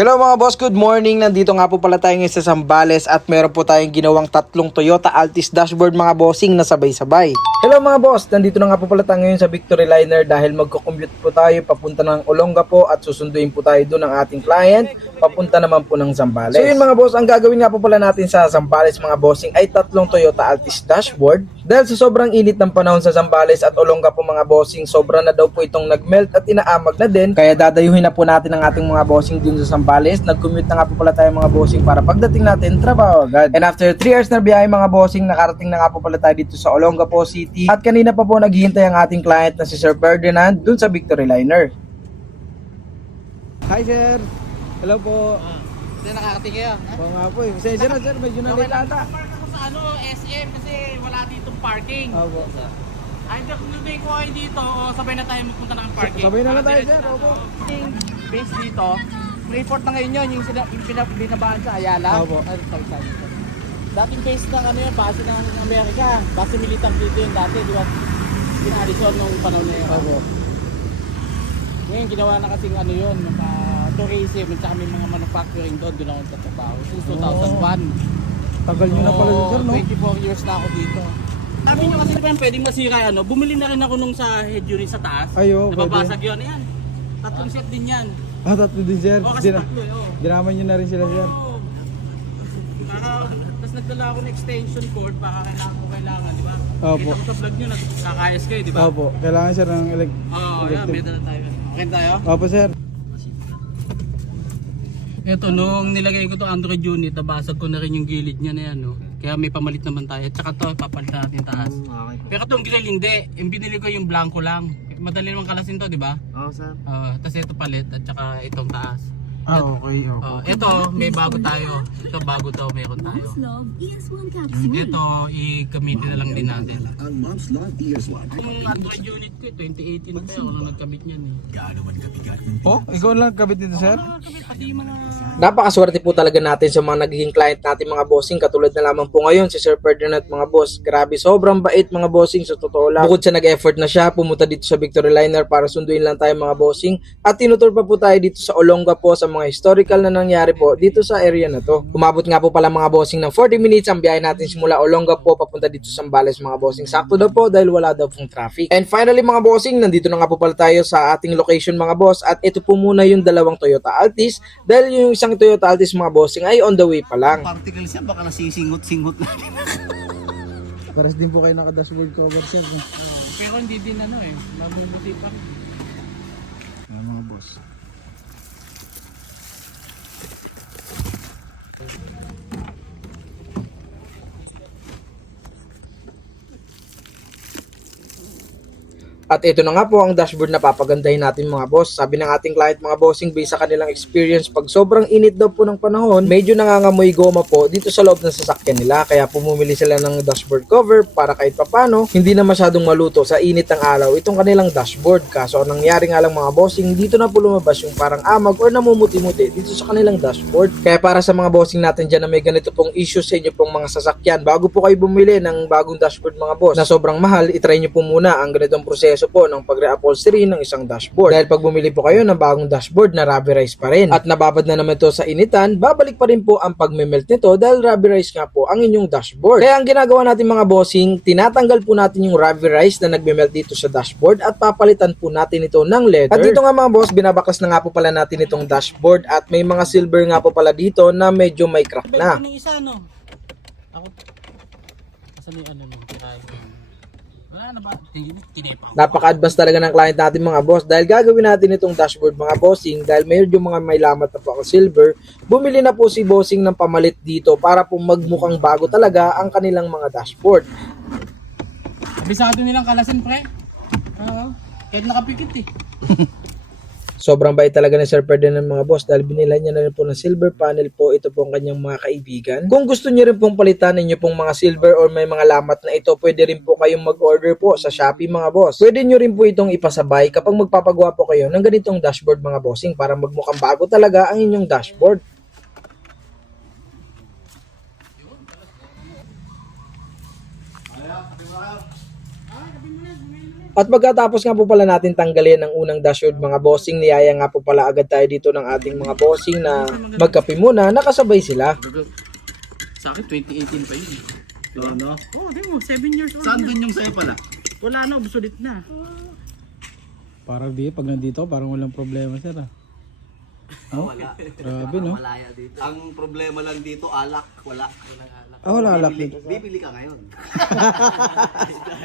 Hello mga boss, good morning. Nandito nga po pala tayo ngayon sa Zambales at meron po tayong ginawang tatlong Toyota Altis dashboard mga bossing na sabay-sabay. Hello mga boss, nandito na nga po pala tayo ngayon sa Victory Liner dahil magko-commute po tayo papunta ng Olongapo at susunduin po tayo doon ng ating client papunta naman po ng Zambales. So yun mga boss, ang gagawin nga po pala natin sa Zambales mga bossing ay tatlong Toyota Altis dashboard. Dahil sa sobrang init ng panahon sa Zambales at Olongapo mga bossing, sobra na daw po itong nagmelt at inaamag na din. Kaya dadayuhin na po natin ang ating mga bossing dun sa Zambales. Nag-commute na nga po pala tayo mga bossing para pagdating natin, trabaho agad. And after 3 hours na biyahe mga bossing, nakarating na nga po pala tayo dito sa Olongapo City. At kanina pa po naghihintay ang ating client na si Sir Ferdinand dun sa Victory Liner. Hi sir! Hello po! Hindi nakakating kayo. Oo nga po eh. Pasensya na sir, medyo na late ata. Sa SM kasi wala ditong parking. Opo. Either kung hindi ko kayo dito o sabay na tayo magpunta ng parking. Sabay na lang tayo sir, opo. Yung base dito, report na ngayon yun, yung binabaan sa Ayala. Opo. Dating base ng ano yun, base ng Amerika. Base militar dito yun dati, di ba? Pinadison nung panahon na yun. Opo. Ngayon ginawa na kasing ano yun, tourism at saka may mga manufacturing doon ako nagtatrabaho. Since 2001. Tagal nyo na pala sir, no? 24 years na ako dito. Sabi nyo kasi diba pwedeng masira ano, bumili na rin ako nung sa head unit sa taas. Ayo, Nababasag yun, ayan. Tatlong set din yan. Ah, tatlo din sir. O kasi tatlo eh, oh. Dinaman nyo na rin sila sir. Oo. Tapos nagdala ako ng extension cord para kailangan, di ba? Opo. Kita ko sa vlog nyo, nagkaka-SK, di ba? Opo, kailangan sir ng Oo, yan, may dala tayo. Okay na tayo? Opo sir. Ito, nung nilagay ko to Android unit, nabasag ko na rin yung gilid niya na yan, no? Kaya may pamalit naman tayo. At saka to, papalit natin taas. Okay. Pero itong grill hindi. Yung binili ko yung blanco lang. Madali naman kalasin to, di ba? Oo sir. Tapos ito palit at saka itong taas. Ah, okay. Ito, may bago tayo. Ito bago to, meron tayo. Ito, i-gamitin na lang din natin. Yung Android unit ko, 2018 pa ako nung nagkabit niyan eh. Oh, ikaw lang kabit nito sir? Nagkabit pati yung mga... Napakaswerte po talaga natin sa mga nagiging client natin mga bossing, katulad na lamang po ngayon si Sir Ferdinand mga boss. Grabe, sobrang bait mga bossing sa totoo lang. Bukod sa nag-effort na siya, pumunta dito sa Victory Liner para sunduin lang tayo mga bossing. At tinutur pa po tayo dito sa Olongapo sa mga historical na nangyari po dito sa area na to. Umabot nga po pala mga bossing ng 40 minutes ang biyahe natin simula Olongapo papunta dito sa Zambales mga bossing. Sakto daw po dahil wala daw pong traffic. And finally mga bossing, nandito na nga po pala tayo sa ating location mga boss. At ito po muna yung dalawang Toyota Altis dahil yung isang Toyota Altis mga bossing ay on the way pa lang. Particle siya, baka nasisingot-singot na rin. Pares din po kayo naka-dashboard cover sir. Pero hindi din ano eh, mabubuti pa. Mga boss. At ito na nga po ang dashboard na papagandahin natin mga boss. Sabi ng ating client mga bossing, based sa kanilang experience, pag sobrang init daw po ng panahon, medyo nangangamoy goma po dito sa loob ng sasakyan nila. Kaya pumumili sila ng dashboard cover para kahit papano, hindi na masyadong maluto sa init ng araw itong kanilang dashboard. Kaso ang nangyari nga lang mga bossing, dito na po lumabas yung parang amag or namumuti-muti dito sa kanilang dashboard. Kaya para sa mga bossing natin dyan na may ganito pong issue sa inyo pong mga sasakyan, bago po kayo bumili ng bagong dashboard mga boss na sobrang mahal, itry nyo po muna ang ganitong proseso po ng pag-reupholstery ng isang dashboard. Dahil pag bumili po kayo ng bagong dashboard na rubberized pa rin at nababad na naman ito sa initan, babalik pa rin po ang pagme-melt nito dahil rubberized nga po ang inyong dashboard. Kaya ang ginagawa natin mga bossing, tinatanggal po natin yung rubberized na nagme-melt dito sa dashboard at papalitan po natin ito ng leather. At dito nga mga boss, binabakas na nga po pala natin itong dashboard at may mga silver nga po pala dito na medyo may crack na. Ano yung isa no? Ako. Asan yung ano no? Wala na ba? Kinepa. Napaka-advance talaga ng client natin mga boss dahil gagawin natin itong dashboard mga bossing dahil medyo mga may lamat na po ang silver. Bumili na po si bossing ng pamalit dito para po magmukhang bago talaga ang kanilang mga dashboard. Abisado nilang kalasin pre. Oo. Kahit nakapikit eh. Sobrang bait talaga ni Sir Ferdinand mga boss dahil binila niya na rin po ng silver panel po ito po ang kanyang mga kaibigan. Kung gusto niyo rin pong palitan ninyo pong mga silver or may mga lamat na ito, pwede rin po kayong mag-order po sa Shopee mga boss. Pwede niyo rin po itong ipasabay kapag magpapagawa po kayo ng ganitong dashboard mga bossing para magmukhang bago talaga ang inyong dashboard. At pagkatapos nga po pala natin tanggalin ang unang dashboard mga bossing, niyaya nga po pala agad tayo dito ng ating mga bossing na magkape muna, nakasabay sila. Sa akin, 2018 pa yun. No? Oo, di mo, 7 years old. Saan dun yung sa'yo pala? Wala na, obsolete na. Para di, pag nandito, parang walang problema, sir. Oh? Wala. Grabe, no? Malaya dito. Ang problema lang dito, alak. Wala. Wala alak dito. Bibili ka ngayon.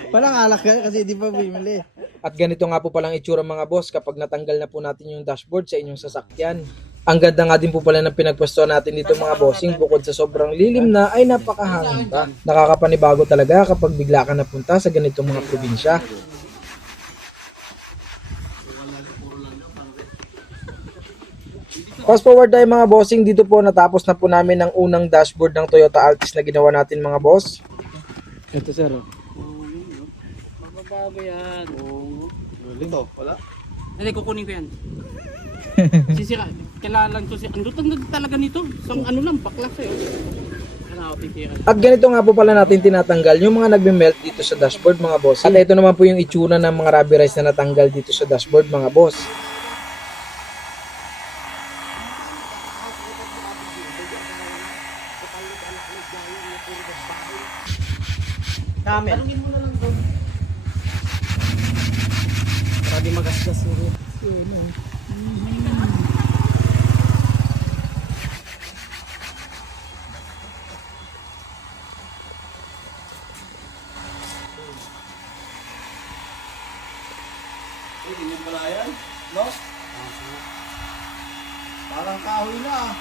Walang alak yan kasi di pa bimili. At ganito nga po palang itsura mga boss kapag natanggal na po natin yung dashboard sa inyong sasakyan. Ang ganda nga din po pala ng pinagpwestuhan natin dito mga bossing, bukod sa sobrang lilim na ay napakahangin pa. Nakakapanibago talaga kapag bigla ka napunta sa ganitong mga probinsya. Fast forward tayo mga bossing, dito po natapos na po namin ang unang dashboard ng Toyota Altis na ginawa natin mga boss. Ito, sir. Mababago yan. Ito, wala. Hindi, kukunin ko yan. Sisira, kailangan lang to siya. Ang lutang na talaga nito. Isang ano lang, bakla sa'yo. Ano ako titira. At ganito nga po pala natin tinatanggal yung mga nagme-melt dito sa dashboard mga boss. At ito naman po yung itsura ng mga rubberized na natanggal dito sa dashboard mga boss. Tanungin mo na lang doon. Para di magasgas yun. Ganyan pala yan, no? Parang kahoy na ah.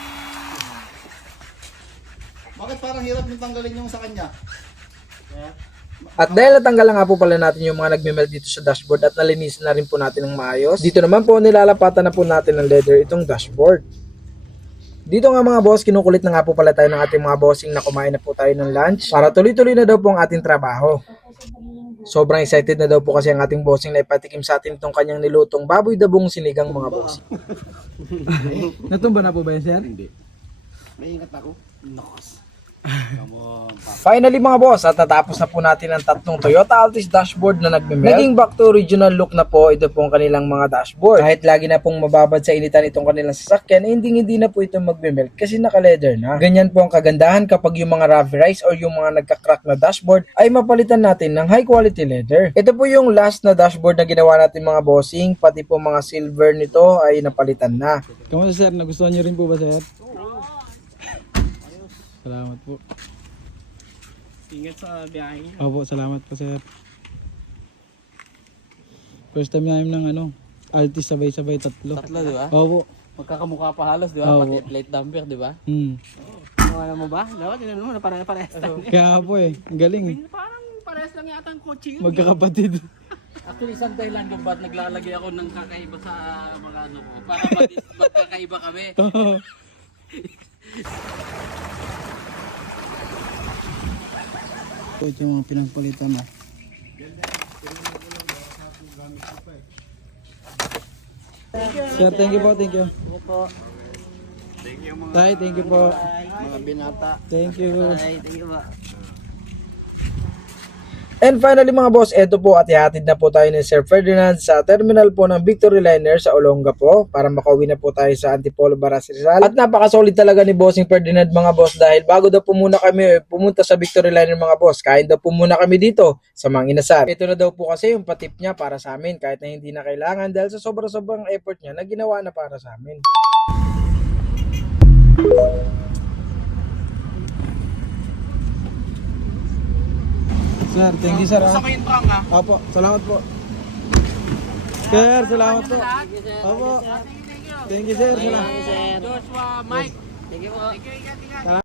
Bakit parang hirap yung tanggalin yung sa kanya? At dahil natanggal na nga po pala natin yung mga nagme-melt dito sa dashboard at nalinisan na rin po natin ng maayos, dito naman po nilalapatan na po natin ng leather itong dashboard. Dito nga mga boss, kinukulit na nga po pala tayo ng ating mga bossing na kumain na po tayo ng lunch para tuloy-tuloy na daw po ang ating trabaho. Sobrang excited na daw po kasi ang ating bossing na ipatikim sa atin itong kanyang nilutong baboy dabong sinigang mga boss. Natumba na po ba yan, sir? Hindi. May ingat ako. Nakos. Finally mga boss, at natapos na po natin ang tatlong Toyota Altis dashboard na nagme-melt. Naging back to original look na po ito pong kanilang mga dashboard. Kahit lagi na pong mababad sa initan itong kanilang sasakyan, hindi na po ito magme-melt kasi naka-leather na. Ganyan po ang kagandahan kapag yung mga rubberized or yung mga nagka-crack na dashboard ay mapalitan natin ng high quality leather. Ito po yung last na dashboard na ginawa natin mga bossing, pati po mga silver nito ay napalitan na. Kamusta, sir? Nagustuhan niyo rin po ba, sir? Salamat po. Ingat sa biyahe niya. Opo, salamat po, sir. First time namin ng Altis sabay-sabay tatlo. Tatlo, di ba? Opo. Magkakamukha pa halos, di ba? Oo. Pati plate damper, di ba? Hmm. Ano mo ba? Dapat tinanong mo na parehas lang. Kaya po ang galing. Parang parehas lang yata ang kotse yun. Magkakapatid. Actually, isang dahilan kung ba't naglalagay ako ng kakaiba sa mga ano ko. Para magkakaiba kami. Ito yung mga pinagpalitan na. Sir, thank you po, thank you. Thank you mga, Tay, thank you po. mga binata. Thank you. Thank you ba? And finally mga boss, eto po at ihatid na po tayo ni Sir Ferdinand sa terminal po ng Victory Liner sa Olongapo para makauwi na po tayo sa Antipolo, Baras, Rizal. At napakasolid talaga ni Bossing Ferdinand mga boss dahil bago daw po muna kami pumunta sa Victory Liner mga boss, kain daw po muna kami dito sa Mang Inasal. Ito na daw po kasi yung patip niya para sa amin kahit na hindi na kailangan dahil sa sobrang effort niya na ginawa na para sa amin. Sir, thank you, sir. Gusto ko yung trunk ha. Opo, salamat po. Sir, salamat po. Opo. Thank you, sir. Salamat. Joshua, Mike. Thank you po. Ingat.